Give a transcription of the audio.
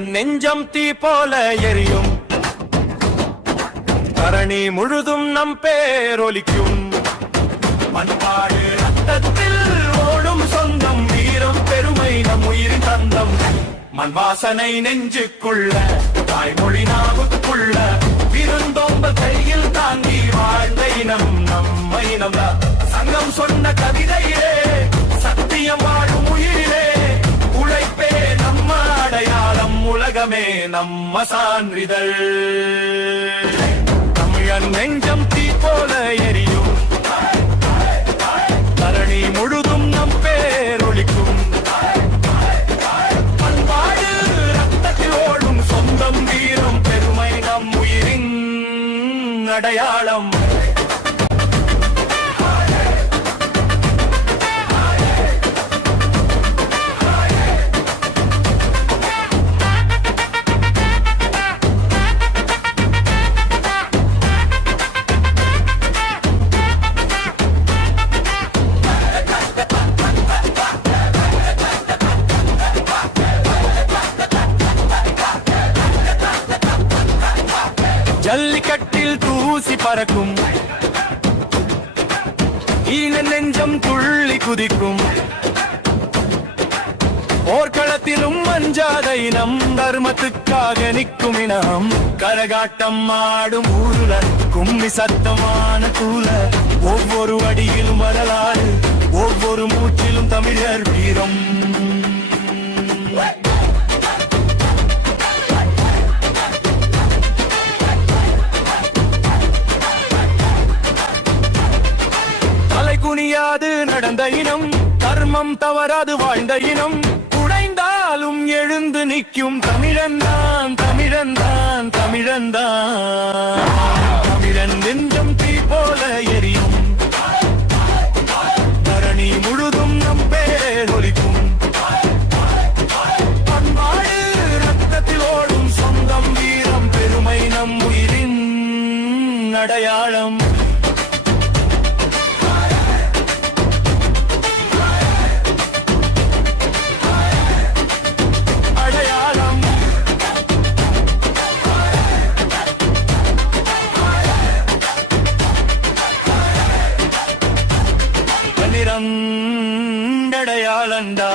தமிழன் நெஞ்சம் தீ போல எரியும். தரணி முழுதும் நம் பேரொலிக்கும். பண்பாடு ரத்தத்தில் ஓடும் சொந்தம், வீரம் பெருமை நம் உயிரின் தந்தம். மண் வாசனை நெஞ்சுக்குள்ள, தாய்மொழி நாவுக்குள்ள, விருந்தோம்ப கையில் தாங்கி வாழ்ந்த இனம் நம்ம இனம்தான். சங்கம் சொன்ன கவிதையிலே சத்தியம் வாழும் உயிரிலே, உழைப்பே நம்ம அடையாளம், உலகமே நம்ம சான்றிதழ். தமிழன் நெஞ்சம் தீ போல எரியும். தரணி முழுதும் நம் பேரொலிக்கும். பண்பாடு ரத்தத்தில் ஓடும் சொந்தம், வீரம் பெருமை நம் உயிரின் அடையாளம். ஜல்லிக்கட்டில் தூசி பறக்கும், ஈன நெஞ்சம் துள்ளி குதிக்கும். போர்க்களத்திலும் அஞ்சாத இனம், தர்மத்துக்காக நிற்கும் இனம். கரகாட்டம் ஆடும் ஊருல, கும்மி சத்தமான தூல, ஒவ்வொரு அடியிலும் வரலாறு, ஒவ்வொரு மூச்சிலும் தமிழர் வீரம். குனியாது நடந்த இனம், தர்மம் தவறாது வாழ்ந்த இனம். உடைந்தாலும் எழுந்து நிற்கும் தமிழன் தான், தமிழன் தான், தமிழன் தான். தமிழன் நெஞ்சம் தீ போல எரியும். தரணி முழுதும் நம் பேரொலிக்கும். பண்பாடு ரத்தத்தில் ஓடும் சொந்தம், வீரம் பெருமை நம் உயிரின் அடையாளம். நிறந்தடையாளண்டா